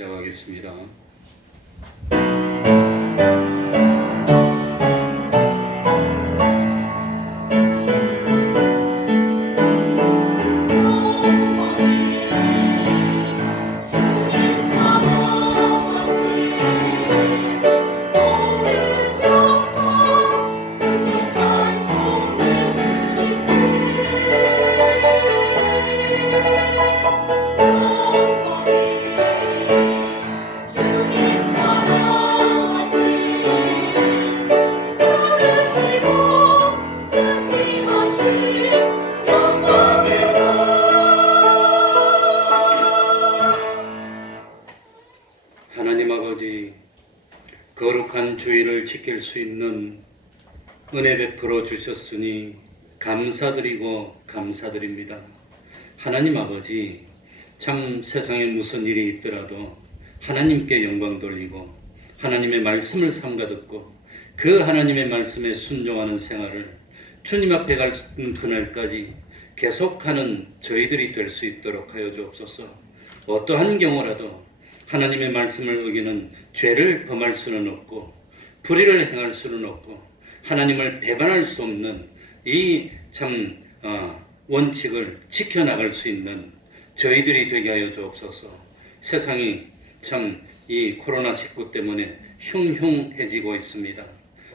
시작하겠습니다. 하나님 아버지, 거룩한 주일을 지킬 수 있는 은혜 베풀어 주셨으니 감사드리고 감사드립니다. 하나님 아버지, 참 세상에 무슨 일이 있더라도 하나님께 영광 돌리고 하나님의 말씀을 삼가 듣고 그 하나님의 말씀에 순종하는 생활을 주님 앞에 갈 그날까지 계속하는 저희들이 될 수 있도록 하여 주옵소서. 어떠한 경우라도 하나님의 말씀을 어기는 죄를 범할 수는 없고 불의를 행할 수는 없고 하나님을 배반할 수 없는 이 참 원칙을 지켜나갈 수 있는 저희들이 되게 하여 주옵소서. 세상이 참 이 코로나19 때문에 흉흉해지고 있습니다.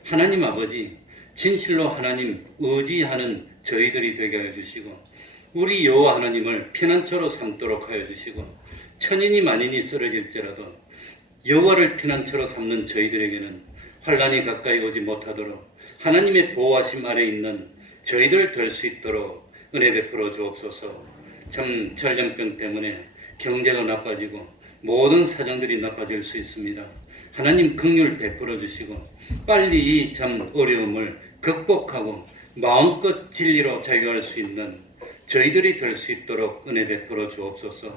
하나님 아버지, 진실로 하나님 의지하는 저희들이 되게 하여 주시고 우리 여호와 하나님을 피난처로 삼도록 하여 주시고 천인이 만인이 쓰러질지라도 여호와를 피난처로 삼는 저희들에게는 환난이 가까이 오지 못하도록 하나님의 보호하심 아래 있는 저희들 될 수 있도록 은혜 베풀어 주옵소서. 참 전염병 때문에 경제가 나빠지고 모든 사정들이 나빠질 수 있습니다. 하나님 긍휼 베풀어 주시고 빨리 이 참 어려움을 극복하고 마음껏 진리로 자유할 수 있는 저희들이 될 수 있도록 은혜 베풀어 주옵소서.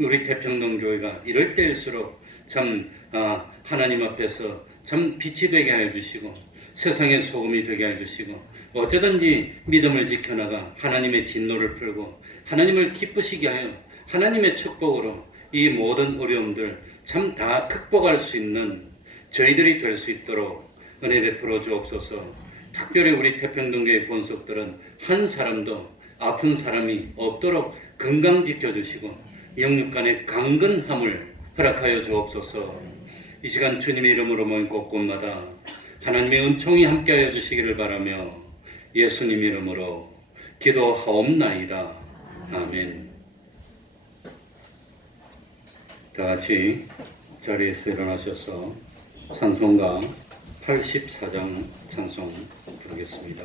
우리 태평동교회가 이럴 때일수록 참 하나님 앞에서 참 빛이 되게 하여 주시고 세상의 소금이 되게 하여 주시고 어쩌든지 믿음을 지켜나가 하나님의 진노를 풀고 하나님을 기쁘시게 하여 하나님의 축복으로 이 모든 어려움들 참 다 극복할 수 있는 저희들이 될 수 있도록 은혜 베풀어 주옵소서. 특별히 우리 태평동교회 본속들은 한 사람도 아픈 사람이 없도록 건강 지켜주시고 영육간의 강건함을 허락하여 주옵소서. 이 시간 주님의 이름으로 모인 곳곳마다 하나님의 은총이 함께하여 주시기를 바라며 예수님 이름으로 기도하옵나이다. 아멘. 다 같이 자리에서 일어나셔서 찬송가 84장 찬송 부르겠습니다.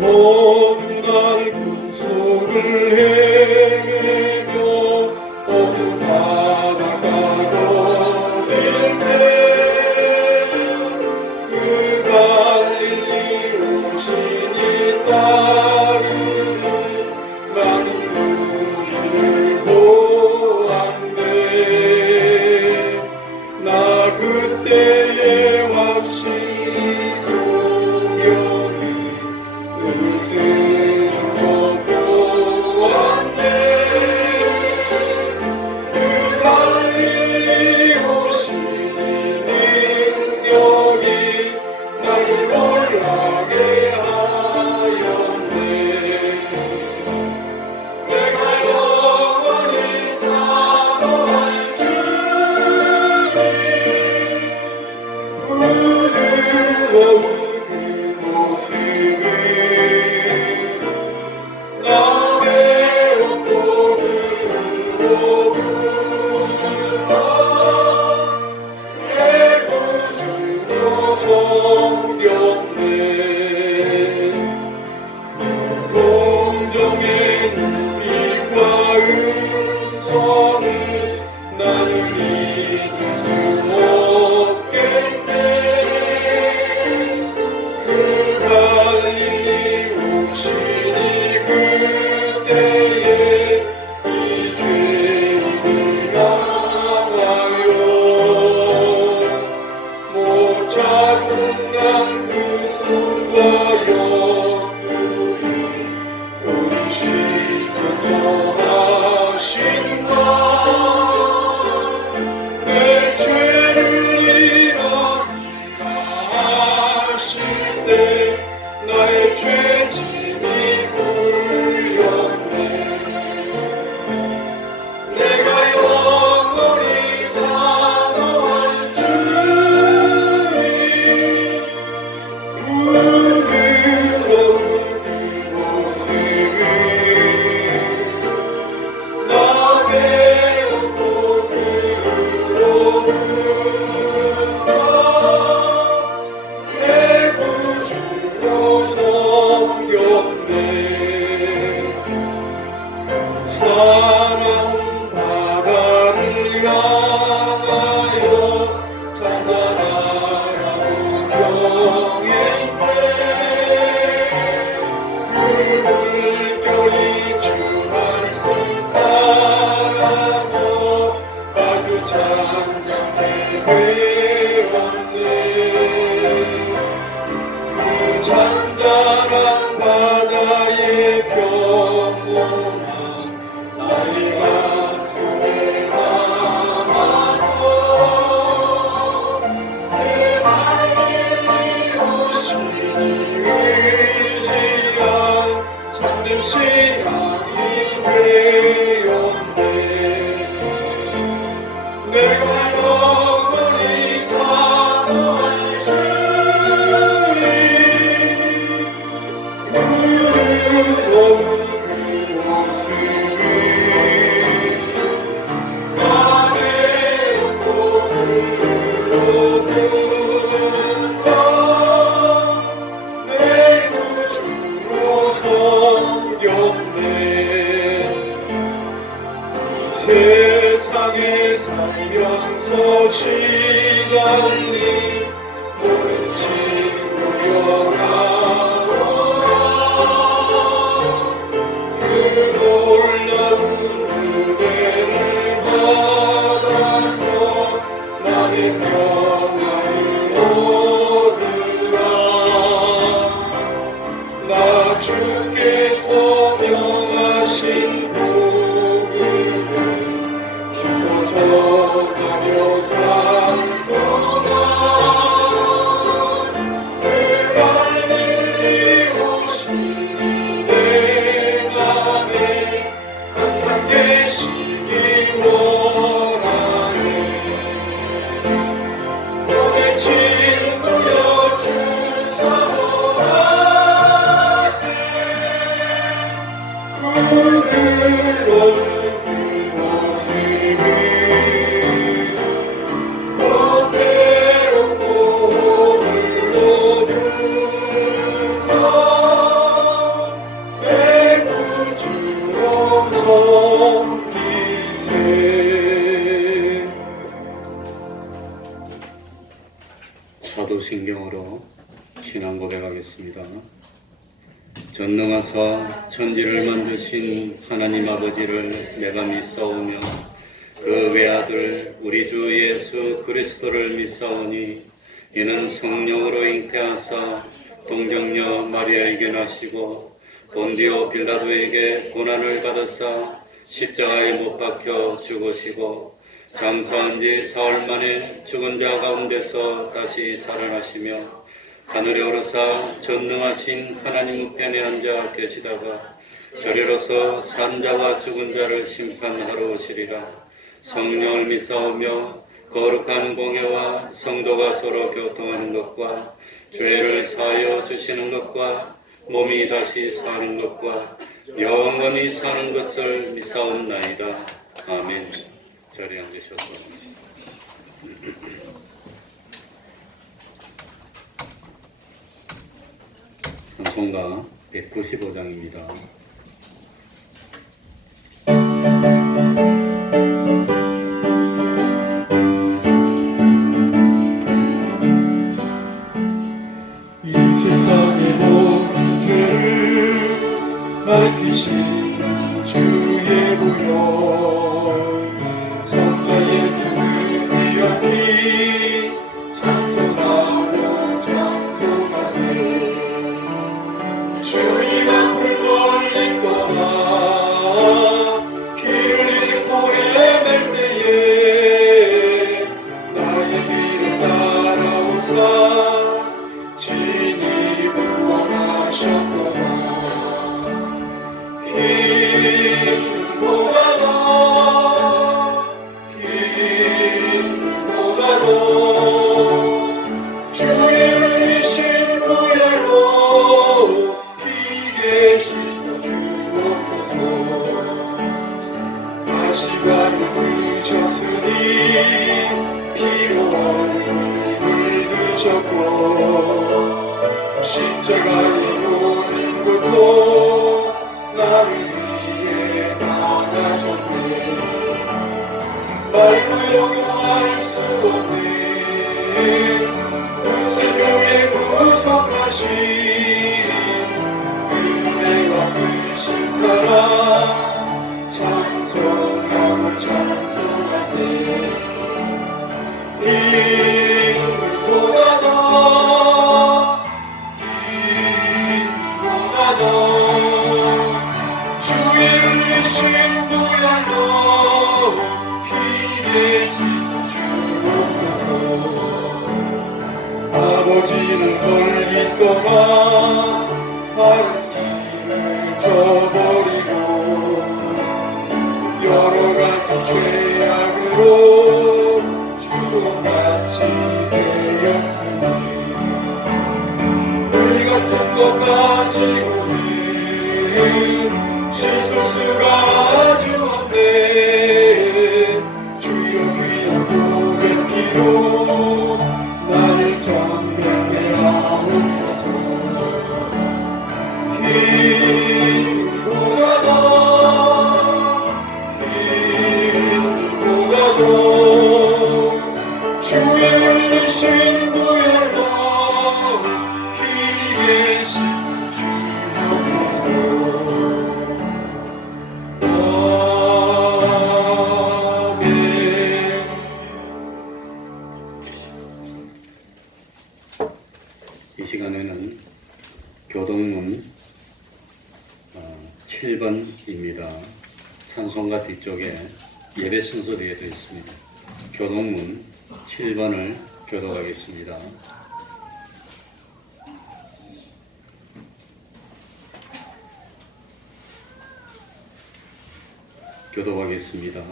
먼 갈군 속을 헤매며 어느 바닷가로 뛸 때 그 갈릴리 오신 이 땅 소식없니 모든 친구여 나오라 그 놀라운 은혜를 받아서 나의 평안을 얻으라 나 주께서 명하신 복음을 힘써 전하며 살 동안 그 갈릴리 오신 내 맘에 항상 계시기 원하네 너의 친구여 주 사모하세 부끄러운 그 모습을 겉대롭고 홀로부터 내 구주로 섬기세 사도신경으로 신앙 고백하겠습니다. 전능하사 천지를 만드신 하나님 아버지를 내가 믿사오며 그 외아들 우리 주 예수 그리스도를 믿사오니 이는 성령으로 잉태하사 동정녀 마리아에게 나시고 본디오 빌라도에게 고난을 받으사 십자가에 못 박혀 죽으시고 장사한 지 사흘 만에 죽은 자 가운데서 다시 살아나시며 하늘에 오르사 전능하신 하나님 우편에 앉아 계시다가 저리로서 산 자와 죽은 자를 심판하러 오시리라. 성령을 믿사오며 거룩한 공예와 성도가 서로 교통하는 것과 죄를 사하여 주시는 것과 몸이 다시 사는 것과 영원히 사는 것을 믿사옵나이다. 아멘. 자리에 앉으셔서 찬송가 195장입니다. 이 세상의 모든 죄를 밝히신 주의 보혈 성자 예수를 위하여 찬송하며 찬송하세 주님 앞을 멀리 떠나 길을 잃고 헤맬 때에 나의 길을 따라오사 진이 구원하셨도다 힘보다 더 주의 흘리신 보혈로 피게 씻어 주옵소서 가시관을 쓰셨으니 피로 얼굴을 드셨고 십자가의 모든 것도 나를 위해 당하셨네 말로 용서할 수 없는 구세주의 구속하신 은혜와 크신 사랑 찬송하고 찬송하세 힘보다 더 주의 흘리신 보혈로 피게 씻어 주옵소서 아버지는 멀리 떠나 바른 길을 저버리고 여러 가지 죄악으로 주동같이 되었으니 물 같은 것 가지고는 씻을 수가 아주 없네 주여 귀한 보혈 피로 나를 정결케 하옵소서 신부열로 귀에 씻어 주옵소서. 아멘. 이 시간에는 교동문 7번입니다. 찬송가 뒤쪽에 예배 순서되어 되어 있습니다. 교동문 7번을 교독하겠습니다. 교독하겠습니다.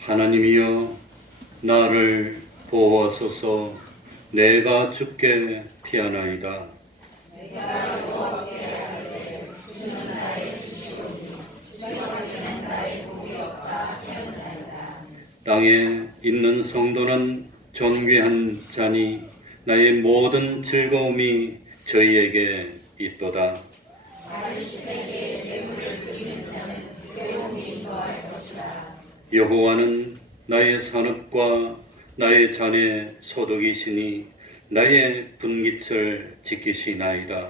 하나님이여 나를 보호하소서. 내가 주께 피하나이다. 땅에 있는 성도는 존귀한 자니 나의 모든 즐거움이 저희에게 있도다. 여호와는 나의 산업과 나의 잔의 소득이시니 나의 분깃을 지키시나이다.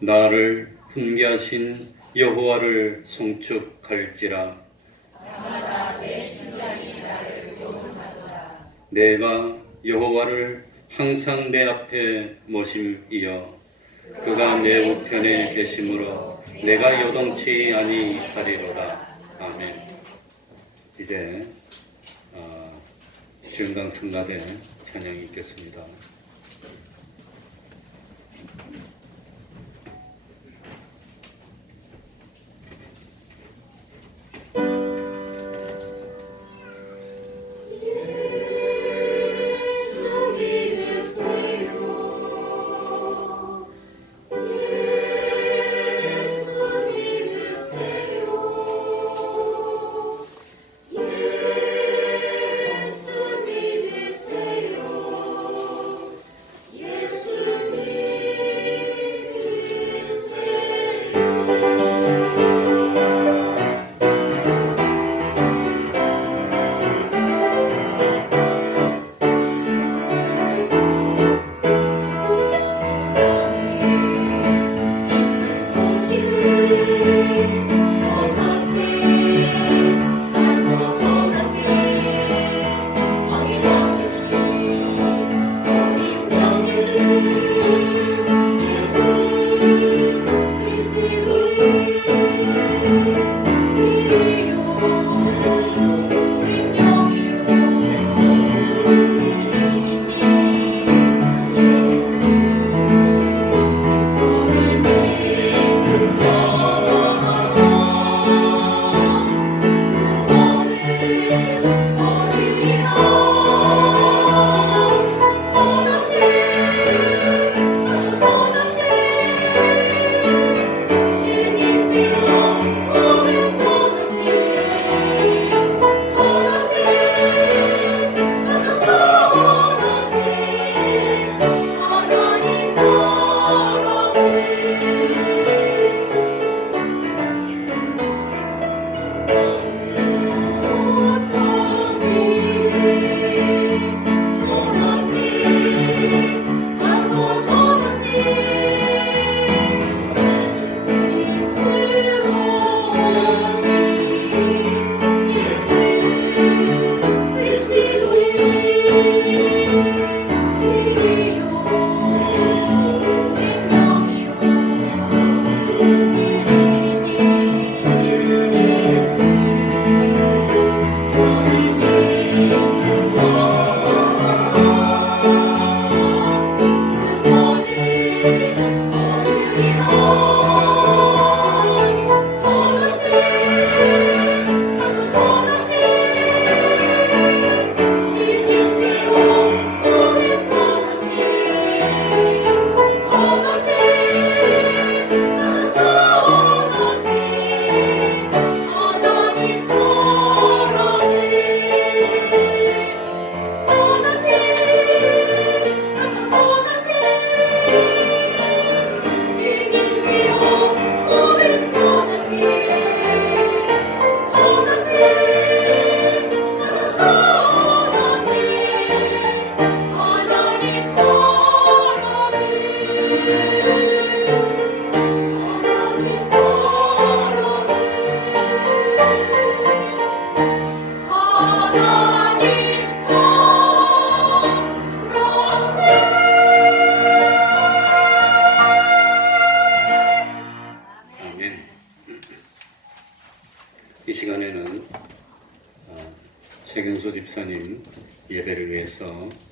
나를 훈계하신 여호와를 송축할지라. 내가 여호와를 항상 내 앞에 모심이여 그가 내 우편에 계심으로 내가 요동치 아니하리로다. 아멘. 이제 주영강 성가대 찬양이 있겠습니다. 예수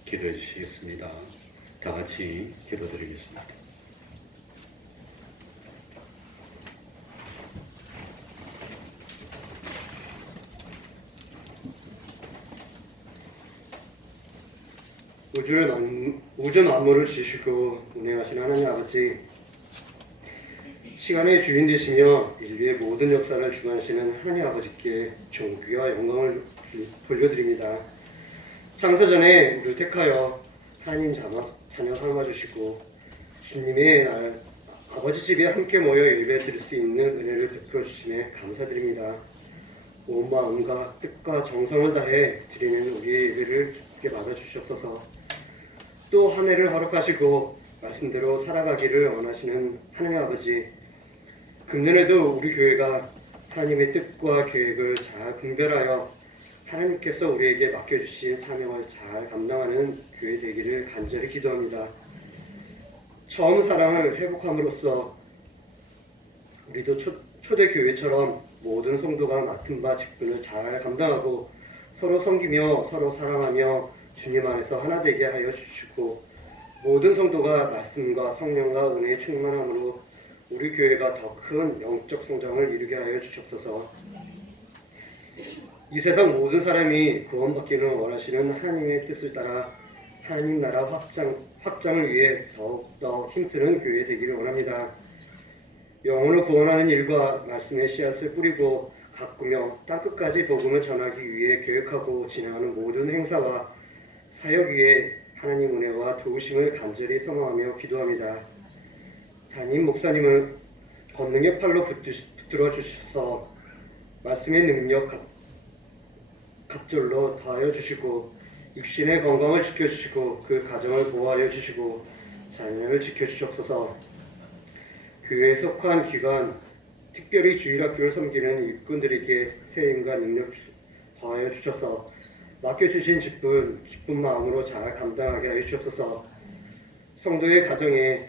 기도해 주시겠습니다. 다 같이 기도드리겠습니다. 우주 만물을 지시고 운행하신 하나님 아버지, 시간의 주인 되시며 인류의 모든 역사를 주관하시는 하나님 아버지께 존귀와 영광을 돌려드립니다. 창세전에 우리를 택하여 하나님 자녀 삼아주시고 주님의 날 아버지 집에 함께 모여 예배 드릴 수 있는 은혜를 베풀어 주심에 감사드립니다. 온 마음과 뜻과 정성을 다해 드리는 우리의 예배를 기쁘게 받아주시옵소서. 또 한 해를 허락하시고 말씀대로 살아가기를 원하시는 하나님 아버지, 금년에도 우리 교회가 하나님의 뜻과 계획을 잘 분별하여 하나님께서 우리에게 맡겨주신 사명을 잘 감당하는 교회 되기를 간절히 기도합니다. 처음 사랑을 회복함으로써 우리도 초대 교회처럼 모든 성도가 맡은 바 직분을 잘 감당하고 서로 섬기며 서로 사랑하며 주님 안에서 하나 되게 하여 주시고, 모든 성도가 말씀과 성령과 은혜에 충만함으로 우리 교회가 더 큰 영적 성장을 이루게 하여 주시옵소서. 이 세상 모든 사람이 구원받기를 원하시는 하나님의 뜻을 따라 하나님 나라 확장을 위해 더욱더 힘쓰는 교회 되기를 원합니다. 영혼을 구원하는 일과 말씀의 씨앗을 뿌리고 가꾸며 땅끝까지 복음을 전하기 위해 계획하고 진행하는 모든 행사와 사역 위에 하나님 은혜와 도우심을 간절히 소망하며 기도합니다. 담임 목사님을 권능의 팔로 붙들어 주셔서 말씀의 능력 갑절로 더하여 주시고, 육신의 건강을 지켜주시고 그 가정을 보호하여 주시고 자녀를 지켜주시옵소서. 교회에 속한 기관, 특별히 주일학교를 섬기는 일꾼들에게 세임과 능력 더하여 주셔서 맡겨주신 직분 기쁜 마음으로 잘 감당하게 하여 주옵소서. 성도의 가정에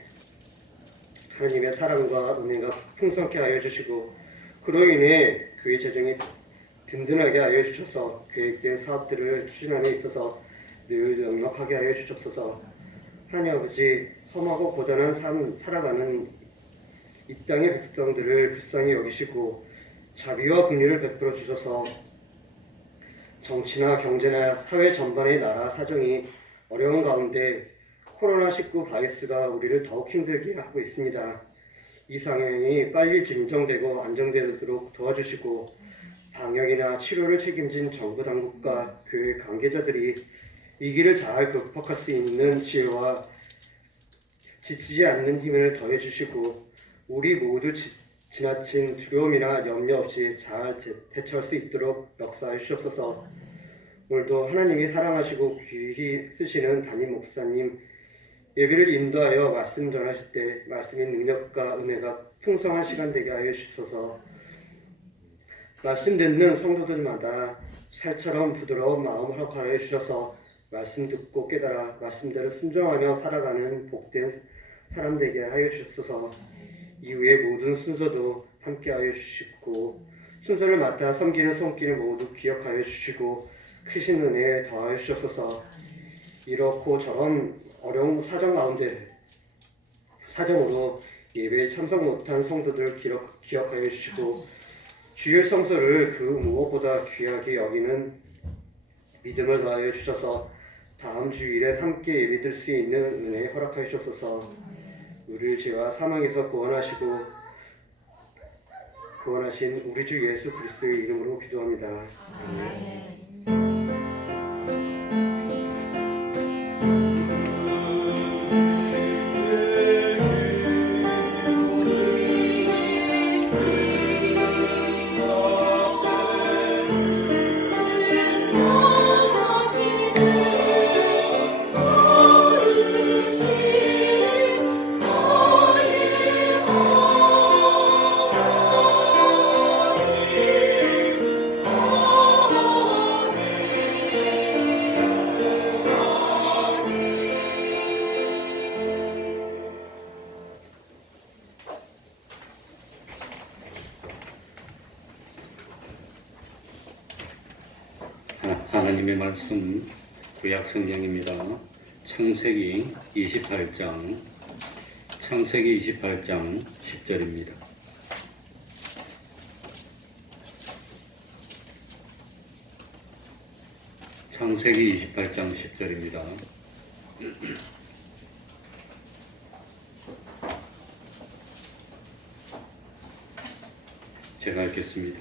하나님의 사랑과 은혜가 풍성케 하여 주시고, 그로 인해 교회 재정이 든든하게 하여 주셔서 계획된 사업들을 추진함에 있어서 늘 넉넉하게 하여 주옵소서. 하나님 아버지, 험하고 고단한 삶 살아가는 이 땅의 백성들을 불쌍히 여기시고 자비와 긍휼을 베풀어 주셔서 정치나 경제나 사회 전반의 나라 사정이 어려운 가운데 코로나19 바이러스가 우리를 더욱 힘들게 하고 있습니다. 이 상황이 빨리 진정되고 안정되도록 도와주시고, 방역이나 치료를 책임진 정부 당국과 교회 관계자들이 이 길을 잘 극복할 수 있는 지혜와 지치지 않는 힘을 더해주시고, 우리 모두 지나친 두려움이나 염려 없이 잘 대처할 수 있도록 역사해 주시옵소서. 오늘도 하나님이 사랑하시고 귀히 쓰시는 담임 목사님 예배를 인도하여 말씀 전하실 때 말씀의 능력과 은혜가 풍성한 시간 되게 하여 주셔서 말씀 듣는 성도들마다 살처럼 부드러운 마음을 허락하여 주셔서 말씀 듣고 깨달아 말씀대로 순종하며 살아가는 복된 사람 되게 하여 주옵소서. 이후의 모든 순서도 함께 하여 주시고, 순서를 맡아 섬기는 손길을 모두 기억하여 주시고 크신 은혜에 더하여 주옵소서. 이렇고 저런 어려운 사정으로 예배에 참석 못한 성도들 기억하여 주시고, 주일 성소를 그 무엇보다 귀하게 여기는 믿음을 더하여 주셔서 다음 주일에 함께 예배드릴 수 있는 은혜 허락하여 주옵소서. 우리를 죄와 사망에서 구원하신 우리 주 예수 그리스도의 이름으로 기도합니다. 아멘. 하나님의 말씀 구약 성경입니다. 창세기 28장 10절입니다. 창세기 28장 10절입니다. 제가 읽겠습니다.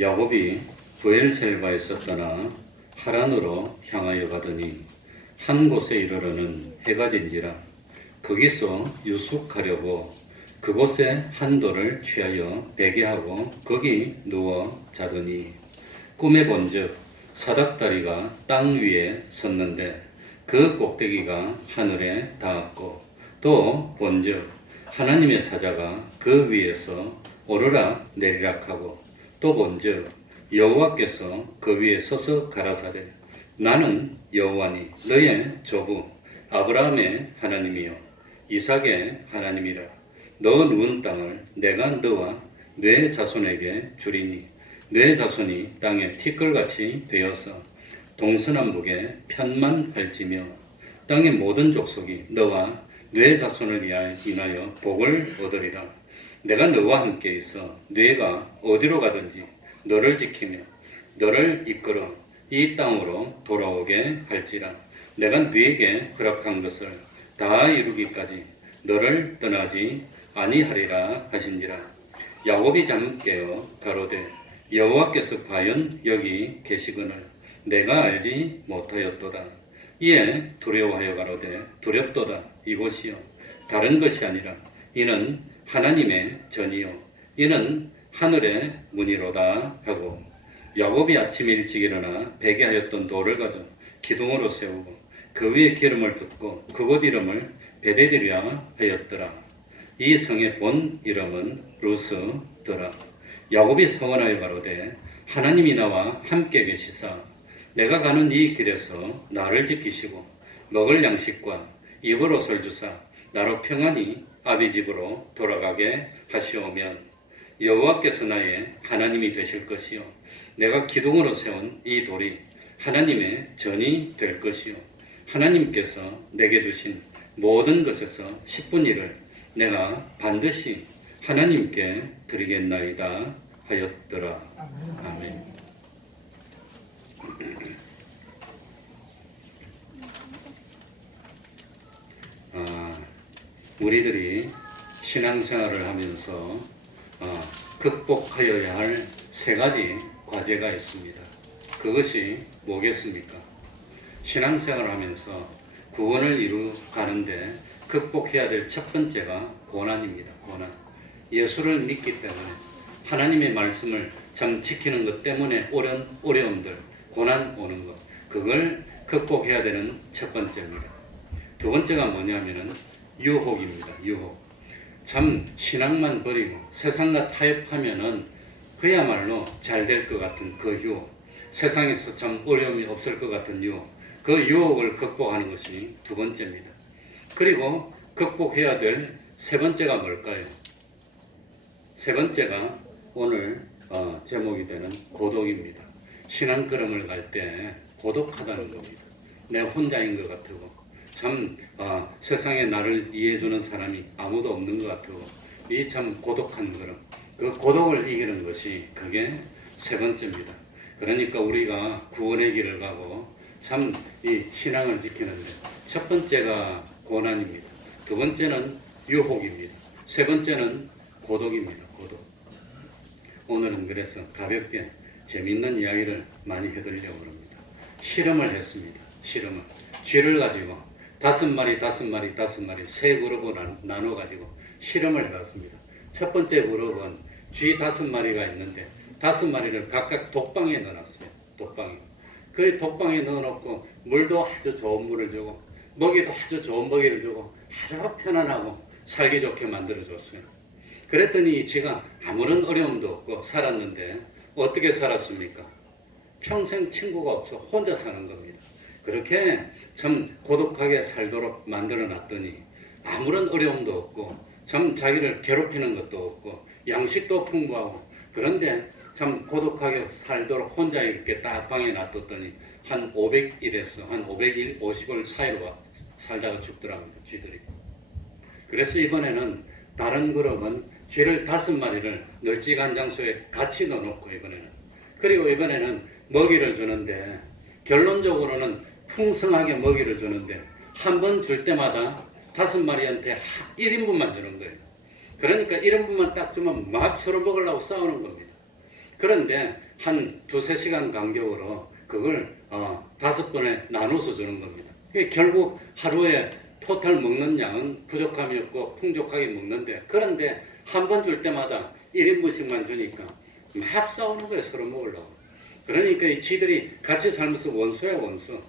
야곱이 브엘셀바에 있었다나 하란으로 향하여 가더니 한 곳에 이르러는 해가 진지라 거기서 유숙하려고 그곳에 한 돌을 취하여 베게 하고 거기 누워 자더니 꿈에 본즉 사닥다리가 땅 위에 섰는데 그 꼭대기가 하늘에 닿았고 또 본즉 하나님의 사자가 그 위에서 오르락 내리락 하고 또 본즉 여호와께서 그 위에 서서 가라사대 나는 여호와니 너의 조부 아브라함의 하나님이요 이삭의 하나님이라 너 누운 땅을 내가 너와 네 자손에게 주리니 네 자손이 땅에 티끌같이 되어서 동서남북에 편만할지며 땅의 모든 족속이 너와 네 자손을 인하여 복을 얻으리라. 내가 너와 함께 있어 네가 어디로 가든지 너를 지키며 너를 이끌어 이 땅으로 돌아오게 할지라. 내가 네게 허락한 것을 다 이루기까지 너를 떠나지 아니하리라 하신지라. 야곱이 잠 깨어 가로되 여호와께서 과연 여기 계시거늘 내가 알지 못하였도다. 이에 두려워하여 가로되 두렵도다. 이곳이요 다른 것이 아니라 이는 하나님의 전이요 이는 하늘의 문이로다 하고 야곱이 아침 일찍 일어나 베게 하였던 돌을 가져 기둥으로 세우고 그 위에 기름을 붓고 그곳 이름을 베데리라 하였더라. 이 성의 본 이름은 루스더라. 야곱이 서원하여 가로되 하나님이 나와 함께 계시사 내가 가는 이 길에서 나를 지키시고 먹을 양식과 입을 옷을 주사 나로 평안히 아비 집으로 돌아가게 하시오면 여호와께서 나의 하나님이 되실 것이요 내가 기둥으로 세운 이 돌이 하나님의 전이 될 것이요 하나님께서 내게 주신 모든 것에서 10분의 1을 내가 반드시 하나님께 드리겠나이다 하였더라. 아멘. 우리들이 신앙생활을 하면서 극복하여야 할 세 가지 과제가 있습니다. 그것이 뭐겠습니까? 신앙생활을 하면서 구원을 이루가는데 극복해야 될 첫 번째가 고난입니다. 고난. 예수를 믿기 때문에 하나님의 말씀을 참 지키는 것 때문에 어려움들, 고난 오는 것, 그걸 극복해야 되는 첫 번째입니다. 두 번째가 뭐냐면은 유혹입니다. 유혹. 참 신앙만 버리고 세상과 타협하면은 그야말로 잘 될 것 같은 그 유혹, 세상에서 참 어려움이 없을 것 같은 유혹, 그 유혹을 극복하는 것이 두 번째입니다. 그리고 극복해야 될 세 번째가 뭘까요? 세 번째가 오늘 제목이 되는 고독입니다. 신앙 걸음을 갈 때 고독하다는 겁니다. 내가 혼자인 것 같고 참 세상에 나를 이해해주는 사람이 아무도 없는 것 같고 이 참 고독한 걸음, 그 고독을 이기는 것이 그게 세 번째입니다. 그러니까 우리가 구원의 길을 가고 참 이 신앙을 지키는데 첫 번째가 고난입니다. 두 번째는 유혹입니다. 세 번째는 고독입니다. 고독. 오늘은 그래서 가볍게 재미있는 이야기를 많이 해드리려고 합니다. 실험을 했습니다. 실험을. 쥐를 가지고 5마리 세 그룹으로 나눠가지고 실험을 해봤습니다. 첫 번째 그룹은 쥐 5마리가 있는데 5마리를 각각 독방에 넣어놨어요. 독방에. 그 독방에 넣어놓고 물도 아주 좋은 물을 주고 먹이도 아주 좋은 먹이를 주고 아주 편안하고 살기 좋게 만들어줬어요. 그랬더니 이 쥐가 아무런 어려움도 없고 살았는데 어떻게 살았습니까? 평생 친구가 없어 혼자 사는 겁니다. 그렇게 참 고독하게 살도록 만들어 놨더니 아무런 어려움도 없고 참 자기를 괴롭히는 것도 없고 양식도 풍부하고 그런데 참 고독하게 살도록 혼자 이렇게 딱 방에 놔뒀더니 한 500일에서 한 500일, 50일 사이로 살다가 죽더라고요, 쥐들이. 그래서 이번에는 다른 그룹은 쥐를 5마리를 널찍한 장소에 같이 넣어놓고 그리고 이번에는 먹이를 주는데 결론적으로는 풍성하게 먹이를 주는데 한 번 줄 때마다 5마리한테 1인분만 주는 거예요. 그러니까 1인분만 딱 주면 막 서로 먹으려고 싸우는 겁니다. 그런데 한 2-3시간 간격으로 그걸 5번에 나눠서 주는 겁니다. 결국 하루에 토탈 먹는 양은 부족함이 없고 풍족하게 먹는데 그런데 한 번 줄 때마다 1인분씩만 주니까 막 싸우는 거예요. 서로 먹으려고. 그러니까 이 쥐들이 같이 살면서 원수야 원수.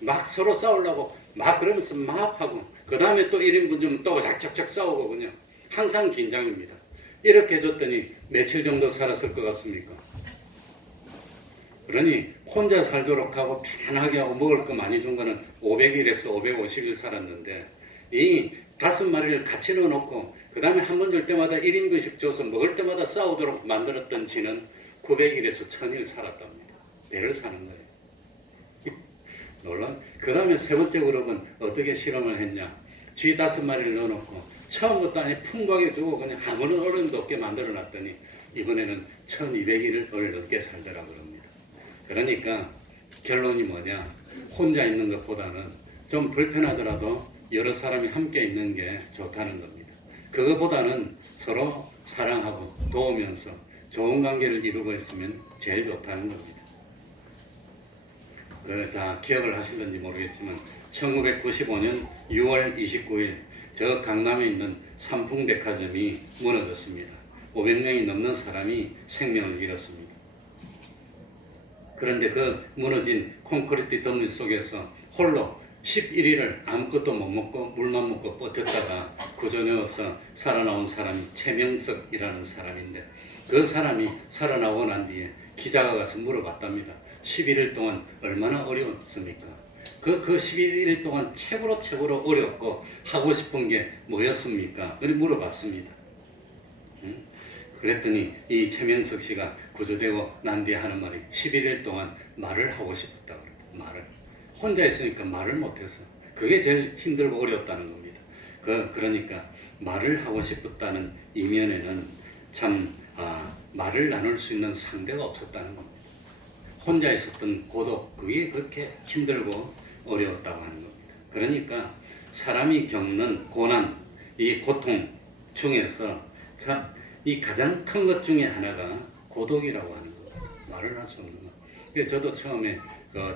막 서로 싸우려고 막 그러면서 막 하고 그 다음에 또 1인분 주면 또 작작작 싸우고 그냥 항상 긴장입니다. 이렇게 해줬더니 며칠 정도 살았을 것 같습니까? 그러니 혼자 살도록 하고 편하게 하고 먹을 거 많이 준 거는 500일에서 550일 살았는데 이 5마리를 같이 넣어놓고 그 다음에 한 번 줄 때마다 1인분씩 줘서 먹을 때마다 싸우도록 만들었던 쥐는 900일에서 1000일 살았답니다. 배를 사는 거예요. 놀라. 그 다음에 세 번째 그룹은 어떻게 실험을 했냐. 쥐 5마리를 넣어놓고 처음부터 아니 풍부하게 주고 그냥 아무런 어려움도 없게 만들어 놨더니 이번에는 1200일을 넘게 살더라 그럽니다. 그러니까 결론이 뭐냐. 혼자 있는 것보다는 좀 불편하더라도 여러 사람이 함께 있는 게 좋다는 겁니다. 그것보다는 서로 사랑하고 도우면서 좋은 관계를 이루고 있으면 제일 좋다는 겁니다. 다 기억을 하실는지 모르겠지만 1995년 6월 29일 저 강남에 있는 삼풍백화점이 무너졌습니다. 500명이 넘는 사람이 생명을 잃었습니다. 그런데 그 무너진 콘크리트 덩리 속에서 홀로 11일을 아무것도 못 먹고 물만 먹고 버텼다가 구조되어서 살아나온 사람이 최명석이라는 사람인데 그 사람이 살아나오고 난 뒤에 기자가 가서 물어봤답니다. 11일 동안 얼마나 어려웠습니까? 그 11일 동안 최고로 어렵고 하고 싶은 게 뭐였습니까? 그래 물어봤습니다. 그랬더니 이 최명석 씨가 구조되고 난 뒤에 하는 말이 11일 동안 말을 하고 싶었다고 그래요. 말을. 혼자 있으니까 말을 못해서 그게 제일 힘들고 어려웠다는 겁니다. 그러니까 말을 하고 싶었다는 이면에는 참 말을 나눌 수 있는 상대가 없었다는 겁니다. 혼자 있었던 고독, 그게 그렇게 힘들고 어려웠다고 하는 겁니다. 그러니까 사람이 겪는 고난, 이 고통 중에서 참 이 가장 큰 것 중에 하나가 고독이라고 하는 겁니다. 말을 할 수 없는 것. 그래서 저도 처음에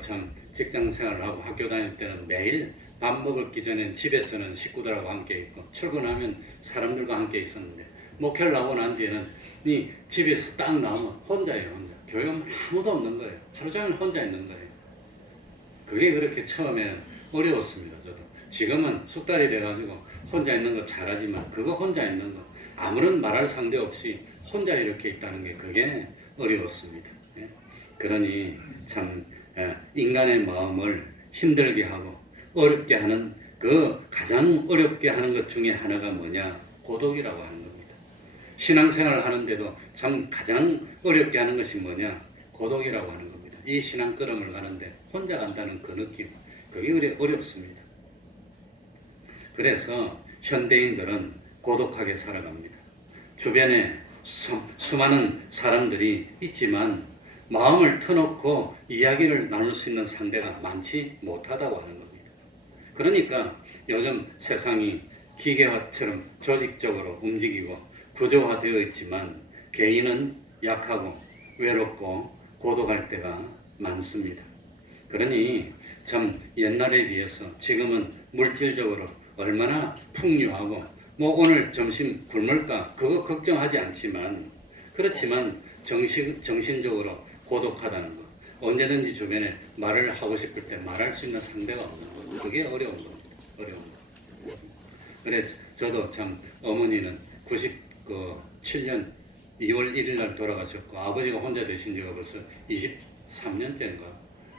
참 직장 생활을 하고 학교 다닐 때는 매일 밥 먹기 전엔 집에서는 식구들하고 함께 있고 출근하면 사람들과 함께 있었는데 목회를 하고 난 뒤에는 이 집에서 딱 나오면 혼자예요. 혼자. 교회는 아무도 없는 거예요. 하루 종일 혼자 있는 거예요. 그게 그렇게 처음에는 어려웠습니다. 저도. 지금은 숙달이 돼가지고 혼자 있는 거 잘하지만 그거 혼자 있는 거 아무런 말할 상대 없이 혼자 이렇게 있다는 게 그게 어려웠습니다. 예? 그러니 참 인간의 마음을 힘들게 하고 어렵게 하는 그 가장 어렵게 하는 것 중에 하나가 뭐냐? 고독이라고 하는 겁니다. 신앙생활을 하는데도 참 가장 어렵게 하는 것이 뭐냐? 고독이라고 하는 겁니다. 이 신앙걸음을 가는데 혼자 간다는 그 느낌, 그게 어렵습니다. 그래서 현대인들은 고독하게 살아갑니다. 주변에 수많은 사람들이 있지만 마음을 터놓고 이야기를 나눌 수 있는 상대가 많지 못하다고 하는 겁니다. 그러니까 요즘 세상이 기계화처럼 조직적으로 움직이고 구조화되어 있지만 개인은 약하고 외롭고 고독할 때가 많습니다. 그러니 참 옛날에 비해서 지금은 물질적으로 얼마나 풍요하고 오늘 점심 굶을까 그거 걱정하지 않지만 그렇지만 정신적으로 고독하다는 것. 언제든지 주변에 말을 하고 싶을 때 말할 수 있는 상대가 없는 것. 그게 어려운 겁니다. 어려운 것. 그래서 저도 참 어머니는 97년 2월 1일 날 돌아가셨고 아버지가 혼자 되신 지가 벌써 23년째인가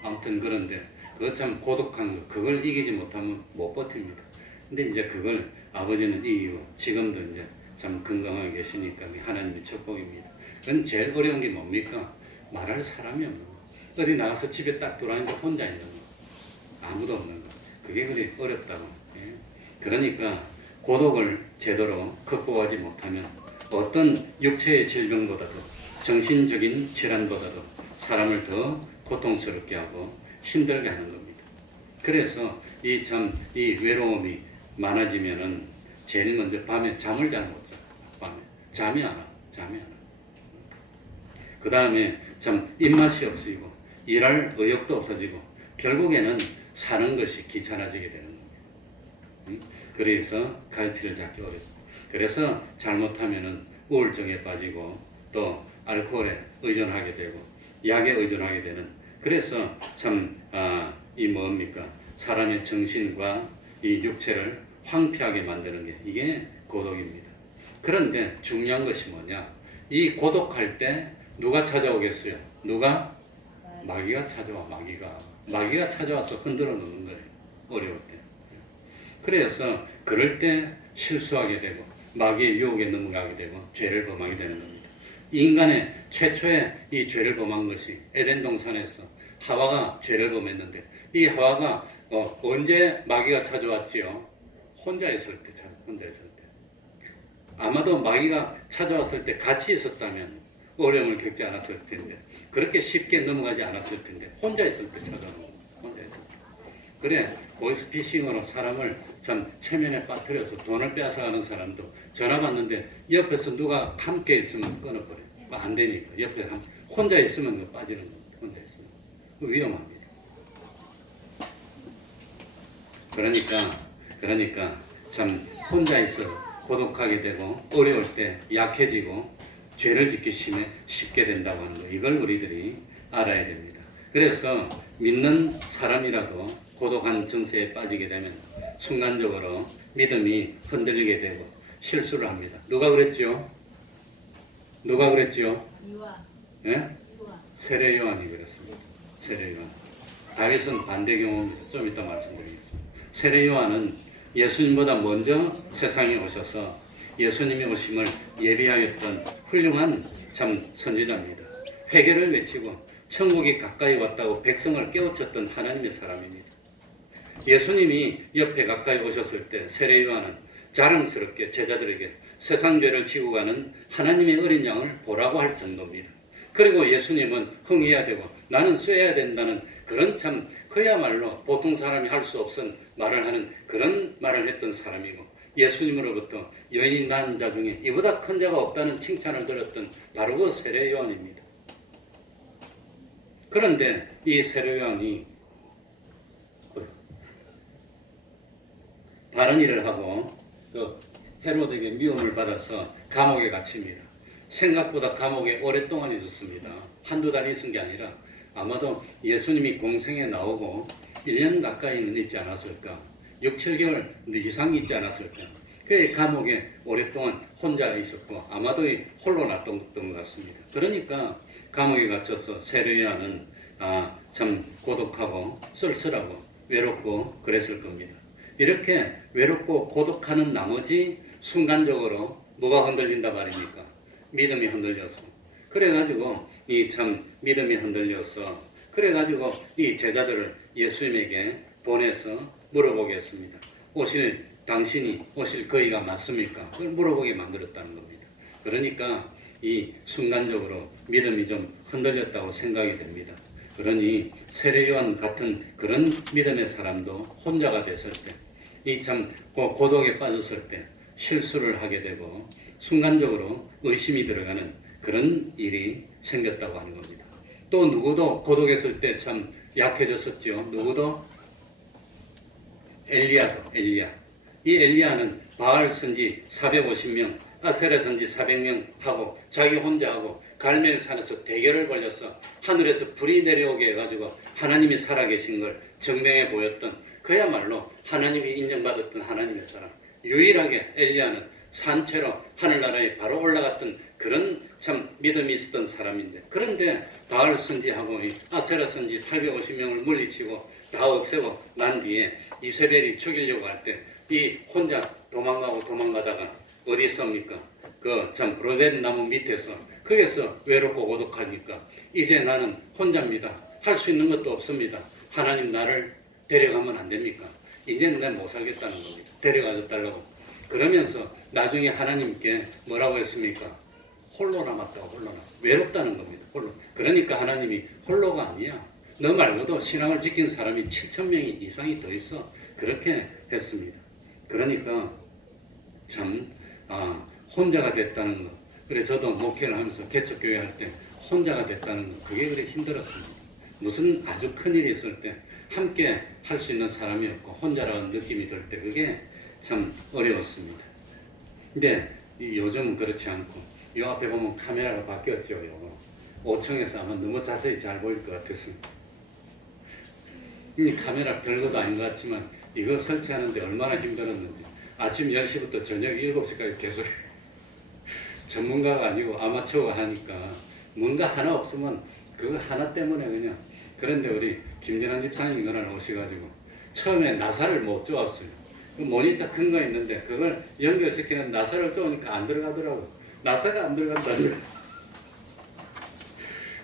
아무튼 그런데 그거 참 고독한 거 그걸 이기지 못하면 못 버팁니다. 근데 이제 그걸 아버지는 이기고 지금도 이제 참 건강하게 계시니까 하나님의 축복입니다. 그건 제일 어려운 게 뭡니까? 말할 사람이 없는 거. 어디 나가서 집에 딱 돌아오는데 혼자 있는 거. 아무도 없는 거. 그게 그리 어렵다고. 예. 그러니까 고독을 제대로 극복하지 못하면 어떤 육체의 질병보다도 정신적인 질환보다도 사람을 더 고통스럽게 하고 힘들게 하는 겁니다. 그래서 이 외로움이 많아지면은 제일 먼저 밤에 잠을 잘 못 자. 밤에 잠이 안 와. 그 다음에 참 입맛이 없어지고 일할 의욕도 없어지고 결국에는 사는 것이 귀찮아지게 되는 겁니다. 그래서 갈피를 잡기 어렵고 그래서 잘못하면은 우울증에 빠지고 또 알코올에 의존하게 되고 약에 의존하게 되는 그래서 이 뭡니까 사람의 정신과 이 육체를 황폐하게 만드는 게 이게 고독입니다. 그런데 중요한 것이 뭐냐? 이 고독할 때 누가 찾아오겠어요? 누가? 마귀가 찾아와. 마귀가 찾아와서 흔들어 놓는 거예요. 어려울 때. 그래서 그럴 때 실수하게 되고 마귀의 유혹에 넘어가게 되고 죄를 범하게 되는 겁니다. 인간의 최초의 이 죄를 범한 것이 에덴 동산에서 하와가 죄를 범했는데 이 하와가 언제 마귀가 찾아왔지요? 혼자 있을 때. 아마도 마귀가 찾아왔을 때 같이 있었다면 어려움을 겪지 않았을 텐데 그렇게 쉽게 넘어가지 않았을 텐데 혼자 있을 때 찾아오는 거예요. 혼자 있을 때. 그래 보이스피싱으로 사람을 참 체면에 빠뜨려서 돈을 빼앗아가는 사람도 전화 받는데 옆에서 누가 함께 있으면 끊어버려요. 안 되니까 옆에 혼자 있으면 빠지는 겁니다. 혼자 있으면 위험합니다. 그러니까 참 혼자 있어 고독하게 되고 어려울 때 약해지고 죄를 짓기 쉽게 된다고 하는 거 이걸 우리들이 알아야 됩니다. 그래서 믿는 사람이라도 고독한 정세에 빠지게 되면 순간적으로 믿음이 흔들리게 되고 실수를 합니다. 누가 그랬죠? 요한. 예? 세례 요한이 그랬습니다. 세례 요한. 다윗은 반대 경우입니다. 좀 이따 말씀드리겠습니다. 세례 요한은 예수님보다 먼저 세상에 오셔서 예수님이 오심을 예비하였던 훌륭한 참 선지자입니다. 회개를 외치고 천국이 가까이 왔다고 백성을 깨우쳤던 하나님의 사람입니다. 예수님이 옆에 가까이 오셨을 때 세례 요한은 자랑스럽게 제자들에게 세상 죄를 지고 가는 하나님의 어린 양을 보라고 할 정도입니다. 그리고 예수님은 흥해야 되고 나는 쇠야 된다는 그런 참 그야말로 보통 사람이 할 수 없은 말을 하는 그런 말을 했던 사람이고 예수님으로부터 여인이 낳은 자 중에 이보다 큰 자가 없다는 칭찬을 들었던 바로 그 세례 요한입니다. 그런데 이 세례 요한이 바른 일을 하고 그 헤로드에게 미움을 받아서 감옥에 갇힙니다. 생각보다 감옥에 오랫동안 있었습니다. 한두 달 있은 게 아니라 아마도 예수님이 공생에 나오고 1년 가까이는 있지 않았을까 6, 7개월 이상 있지 않았을까 그 감옥에 오랫동안 혼자 있었고 아마도 홀로 놨던 것 같습니다. 그러니까 감옥에 갇혀서 세례 요한은 참 고독하고 쓸쓸하고 외롭고 그랬을 겁니다. 이렇게 외롭고 고독하는 나머지 순간적으로 뭐가 흔들린다 말입니까? 믿음이 흔들려서. 그래가지고 이 참 믿음이 흔들려서 그래가지고 이 제자들을 예수님에게 보내서 물어보겠습니다. 당신이 오실 거기가 맞습니까? 그걸 물어보게 만들었다는 겁니다. 그러니까 이 순간적으로 믿음이 좀 흔들렸다고 생각이 됩니다. 그러니 세례 요한 같은 그런 믿음의 사람도 혼자가 됐을 때, 이 참 고독에 빠졌을 때 실수를 하게 되고 순간적으로 의심이 들어가는 그런 일이 생겼다고 하는 겁니다. 또 누구도 고독했을 때 참 약해졌었죠. 누구도 엘리야. 이 엘리야는 바알 선지 450명, 아세라 선지 400명 하고 자기 혼자 하고 갈멜 산에서 대결을 벌여서 하늘에서 불이 내려오게 해가지고 하나님이 살아계신 걸 증명해 보였던 그야말로 하나님이 인정받았던 하나님의 사람. 유일하게 엘리야는 산채로 하늘나라에 바로 올라갔던 그런 참 믿음이 있었던 사람인데, 그런데 바알 선지하고 아세라 선지 850명을 물리치고 다 없애고 난 뒤에 이세벨이 죽이려고 할 때 이 혼자 도망가다가 어디 있습니까? 그 참 브로덴 나무 밑에서 거기서 외롭고 고독하니까 이제 나는 혼자입니다. 할 수 있는 것도 없습니다. 하나님 나를 데려가면 안 됩니까? 이제는 난 못 살겠다는 겁니다. 데려가줘 달라고. 그러면서 나중에 하나님께 뭐라고 했습니까? 홀로 남았다고, 홀로 남았다. 외롭다는 겁니다. 홀로. 그러니까 하나님이 홀로가 아니야. 너 말고도 신앙을 지킨 사람이 7천 명이 이상이 더 있어. 그렇게 했습니다. 그러니까 참 혼자가 됐다는 것. 그래 저도 목회를 하면서 개척교회 할 때 혼자가 됐다는 것. 그게 그래 힘들었습니다. 무슨 아주 큰일이 있을 때 함께 할 수 있는 사람이 없고 혼자라는 느낌이 들 때 그게 참 어려웠습니다. 근데 요즘은 그렇지 않고 이 앞에 보면 카메라가 바뀌었죠. 요거 5층에서 아마 너무 자세히 잘 보일 것 같아서 이 카메라 별것도 아닌 것 같지만 이거 설치하는데 얼마나 힘들었는지 아침 10시부터 저녁 7시까지 계속 전문가가 아니고 아마추어가 하니까 뭔가 하나 없으면 그거 하나 때문에 그냥. 그런데 우리 김진환 집사님이 그날 오셔가지고 처음에 나사를 못 쪼았어요. 그 모니터 큰 거 있는데 그걸 연결시키는 나사를 쪼으니까 안 들어가더라고. 나사가 안 들어간다는 거야.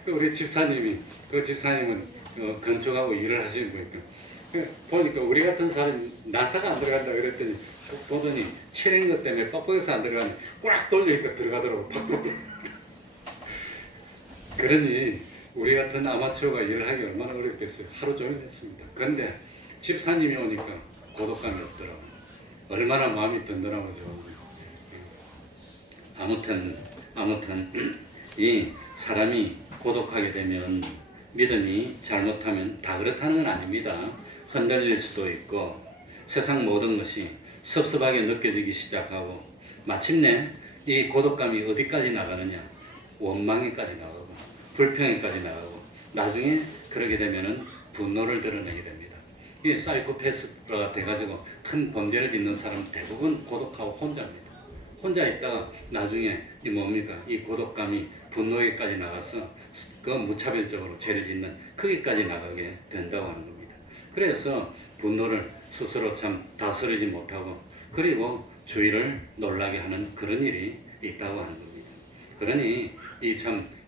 우리 집사님이, 그 집사님은 건축하고 일을 하시는 거니까 보니까 우리 같은 사람이 나사가 안 들어간다 그랬더니 보더니 칠한 것 때문에 뻑뻑해서 안 들어가는데 꽉 돌리니까 들어가더라고. 팍팍. 그러니 우리 같은 아마추어가 일을 하기 얼마나 어렵겠어요. 하루 종일 했습니다. 그런데 집사님이 오니까 고독감이 없더라고요. 얼마나 마음이 든든하죠. 아무튼 이 사람이 고독하게 되면 믿음이 잘못하면 다 그렇다는 건 아닙니다. 흔들릴 수도 있고 세상 모든 것이 섭섭하게 느껴지기 시작하고 마침내 이 고독감이 어디까지 나가느냐? 원망에까지 나가고 불평에까지 나가고 나중에 그러게 되면은 분노를 드러내게 됩니다. 이 사이코패스가 돼가지고 큰 범죄를 짓는 사람 대부분 고독하고 혼자입니다. 혼자 있다가 나중에 이 뭡니까? 이 고독감이 분노에까지 나가서 그 무차별적으로 죄를 짓는 크기까지 나가게 된다고 하는 겁니다. 그래서 분노를 스스로 참 다스리지 못하고 그리고 주위를 놀라게 하는 그런 일이 있다고 하는 겁니다. 그러니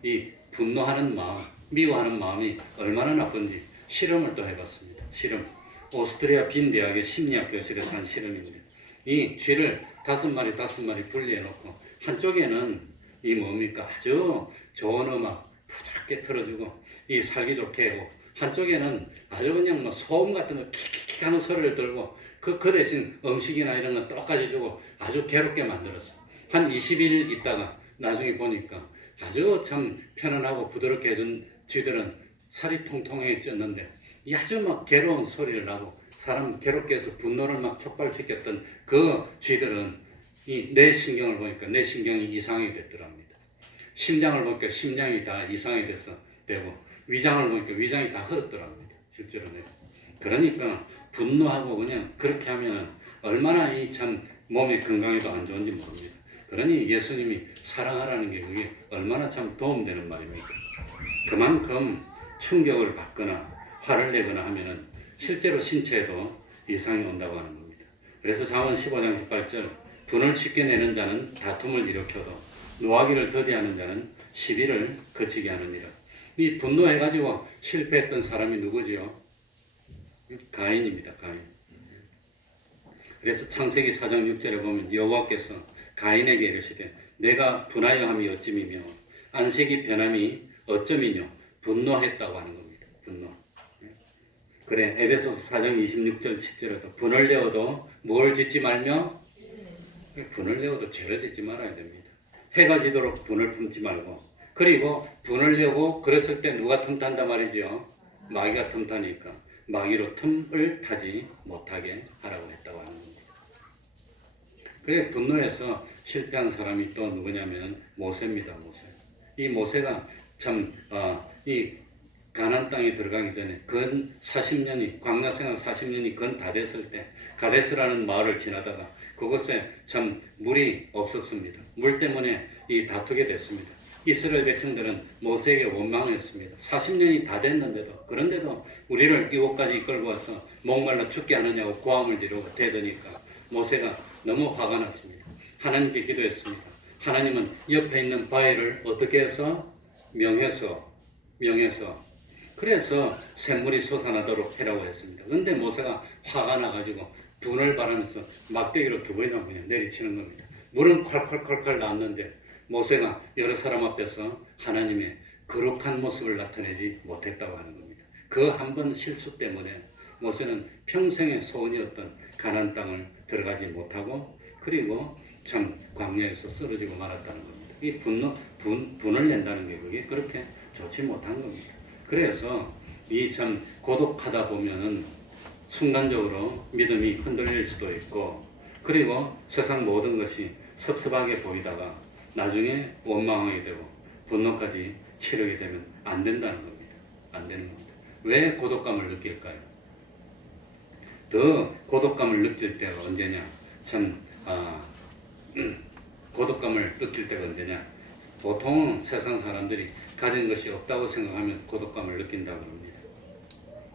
이 분노하는 마음, 미워하는 마음이 얼마나 나쁜지 실험을 또 해봤습니다. 실험. 오스트리아 빈 대학의 심리학 교실에서 한 실험인데 이 쥐를 5마리 분리해놓고 한쪽에는 이 뭡니까? 아주 좋은 음악 부드럽게 틀어주고 이 살기 좋게 하고 한쪽에는 아주 그냥 뭐 소음 같은 거 킥킥킥 하는 소리를 들고 그 대신 음식이나 이런 건 똑같이 주고 아주 괴롭게 만들었어. 한 20일 있다가 나중에 보니까 아주 참 편안하고 부드럽게 해준 쥐들은 살이 통통해졌는데 이 아주 막 괴로운 소리를 나고 사람 괴롭게 해서 분노를 막 촉발시켰던 그 쥐들은 이 뇌 신경을 보니까 뇌 신경이 이상하게 됐더랍니다. 심장을 보니까 심장이 다 이상하게 돼서 되고 위장을 보니까 위장이 다 흐르더랍니다. 실제로는. 그러니까 분노하고 그냥 그렇게 하면 얼마나 이 참 몸의 건강에도 안 좋은지 모릅니다. 그러니 예수님이 사랑하라는 게 그게 얼마나 참 도움되는 말입니까? 그만큼 충격을 받거나 화를 내거나 하면은 실제로 신체에도 이상이 온다고 하는 겁니다. 그래서 잠언 15장 18절 분을 쉽게 내는 자는 다툼을 일으켜도 노하기를 더디하는 자는 시비를 그치게 하느니라. 이 분노해가지고 실패했던 사람이 누구지요? 가인입니다. 가인. 그래서 창세기 4장 6절에 보면 여호와께서 가인에게 이르시되 내가 분하여 함이 어찌미며 안식이 변함이 어쩌미뇨 분노했다고 하는 겁니다. 분노. 그래 에베소서 4장 26절 7절에도 분을 내어도 뭘 짓지 말며 분을 내어도 죄를 짓지 말아야 됩니다. 해가 지도록 분을 품지 말고 그리고 분을 내고 그랬을 때 누가 틈탄단 말이죠. 마귀가 틈타니까 마귀로 틈을 타지 못하게 하라고 했다고 하는 겁니다. 그래 분노해서 실패한 사람이 또 누구냐면 모세입니다. 모세. 이 모세가 참 이 가나안 땅에 들어가기 전에 근 40년이 광야생활 40년이 근 다 됐을 때 가데스라는 마을을 지나다가 그곳에 참 물이 없었습니다. 물 때문에 이 다투게 됐습니다. 이스라엘 백성들은 모세에게 원망했습니다. 40년이 다 됐는데도 그런데도 우리를 이곳까지 이끌고 와서 목말라 죽게 하느냐고 고함을 지르고 대드니까 모세가 너무 화가 났습니다. 하나님께 기도했습니다. 하나님은 옆에 있는 바위를 어떻게 해서 명해서 그래서 샘물이 솟아나도록 해라고 했습니다. 근데 모세가 화가 나가지고 분을 바라면서 막대기로 2번이나 그냥 내리치는 겁니다. 물은 콸콸콸콸 나왔는데 모세가 여러 사람 앞에서 하나님의 거룩한 모습을 나타내지 못했다고 하는 겁니다. 그 한 번 실수 때문에 모세는 평생의 소원이었던 가나안 땅을 들어가지 못하고 그리고 참 광야에서 쓰러지고 말았다는 겁니다. 이 분을 낸다는 게 그게 그렇게 좋지 못한 겁니다. 그래서 이 참 고독하다 보면은 순간적으로 믿음이 흔들릴 수도 있고 그리고 세상 모든 것이 섭섭하게 보이다가 나중에 원망하게 되고 분노까지 치르게 되면 안 된다는 겁니다. 안 되는 겁니다. 왜 고독감을 느낄까요? 더 고독감을 느낄 때가 언제냐? 고독감을 느낄 때가 언제냐? 보통 세상 사람들이 가진 것이 없다고 생각하면 고독감을 느낀다 그럽니다.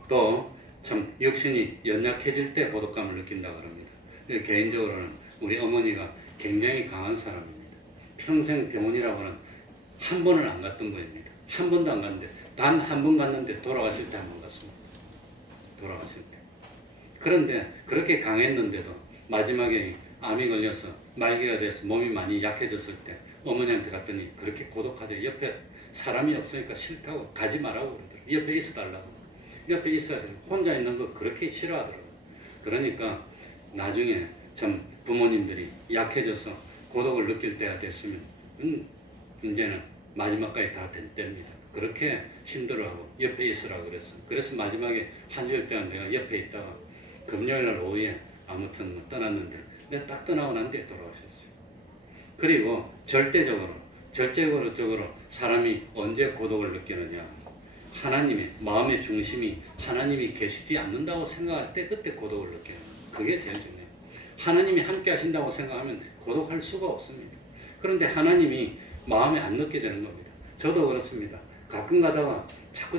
또 참 육신이 연약해질 때 고독감을 느낀다 그럽니다. 개인적으로는 우리 어머니가 굉장히 강한 사람입니다. 평생 병원이라고는 한 번을 안 갔던 거입니다. 한 번도 안 갔는데 단 한 번 갔는데 돌아가실 때 한 번 갔습니다. 돌아가실 때. 그런데 그렇게 강했는데도 마지막에 암이 걸려서 말기가 돼서 몸이 많이 약해졌을 때 어머니한테 갔더니 그렇게 고독하대. 옆에 사람이 없으니까 싫다고 가지 말라고 그러더라고요. 옆에 있어달라고. 옆에 있어야 돼. 혼자 있는 거 그렇게 싫어하더라고요. 그러니까 나중에 참 부모님들이 약해져서 고독을 느낄 때가 됐으면 이제는 마지막까지 다 된 때입니다. 그렇게 힘들어하고 옆에 있으라 그랬어요. 그래서 마지막에 한 주일 동안 내가 옆에 있다가 금요일날 오후에 아무튼 떠났는데 내가 딱 떠나고 난 뒤에 돌아오셨어요. 그리고 절대적으로 사람이 언제 고독을 느끼느냐? 하나님의 마음의 중심이 하나님이 계시지 않는다고 생각할 때 그때 고독을 느껴요. 그게 제일 중요해요. 하나님이 함께 하신다고 생각하면 고독할 수가 없습니다. 그런데 하나님이 마음에 안 느껴지는 겁니다. 저도 그렇습니다. 가끔 가다가 자꾸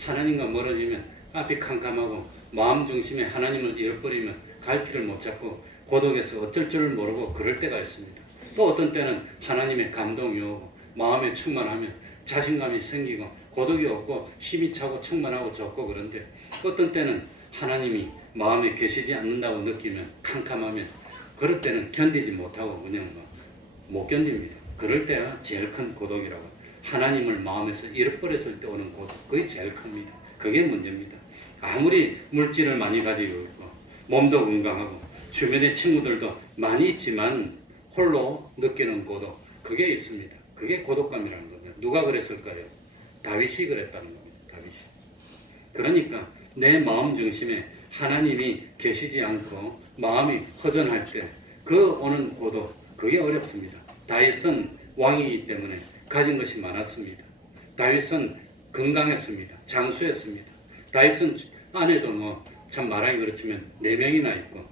하나님과 멀어지면 앞이 캄캄하고 마음 중심에 하나님을 잃어버리면 갈피를 못 잡고 고독해서 어쩔 줄을 모르고 그럴 때가 있습니다. 또 어떤 때는 하나님의 감동이 오고 마음에 충만하면 자신감이 생기고 고독이 없고 힘이 차고 충만하고 좋고 그런데 어떤 때는 하나님이 마음에 계시지 않는다고 느끼면 캄캄하면 그럴 때는 견디지 못하고 그냥 못 견딥니다. 그럴 때가 제일 큰 고독이라고. 하나님을 마음에서 잃어버렸을 때 오는 고독, 그게 제일 큽니다. 그게 문제입니다. 아무리 물질을 많이 가지고 있고 몸도 건강하고 주변에 친구들도 많이 있지만 홀로 느끼는 고독, 그게 있습니다. 그게 고독감이라는 겁니다. 누가 그랬을까요? 다윗이 그랬다는 겁니다. 다윗이. 그러니까 내 마음 중심에 하나님이 계시지 않고 마음이 허전할 때 그 오는 고독, 그게 어렵습니다. 다윗은 왕이기 때문에 가진 것이 많았습니다. 다윗은 건강했습니다. 장수했습니다. 다윗은 아내도 참 말하기 그렇지만 4명이나 있고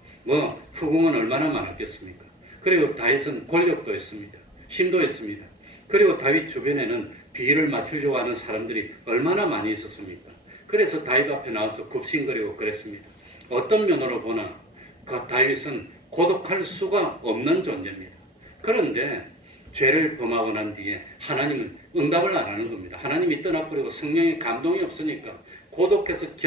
후궁은 얼마나 많았겠습니까? 그리고 다윗은 권력도 있습니다. 힘도 있습니다. 그리고 다윗 주변에는 비위를 맞추려고 하는 사람들이 얼마나 많이 있었습니까? 그래서 다윗 앞에 나와서 굽신거리고 그랬습니다. 어떤 면으로 보나 그 다윗은 고독할 수가 없는 존재입니다. 그런데 죄를 범하고 난 뒤에 하나님은 응답을 안 하는 겁니다. 하나님이 떠나버리고 성령의 감동이 없으니까 고독해서 견딜 수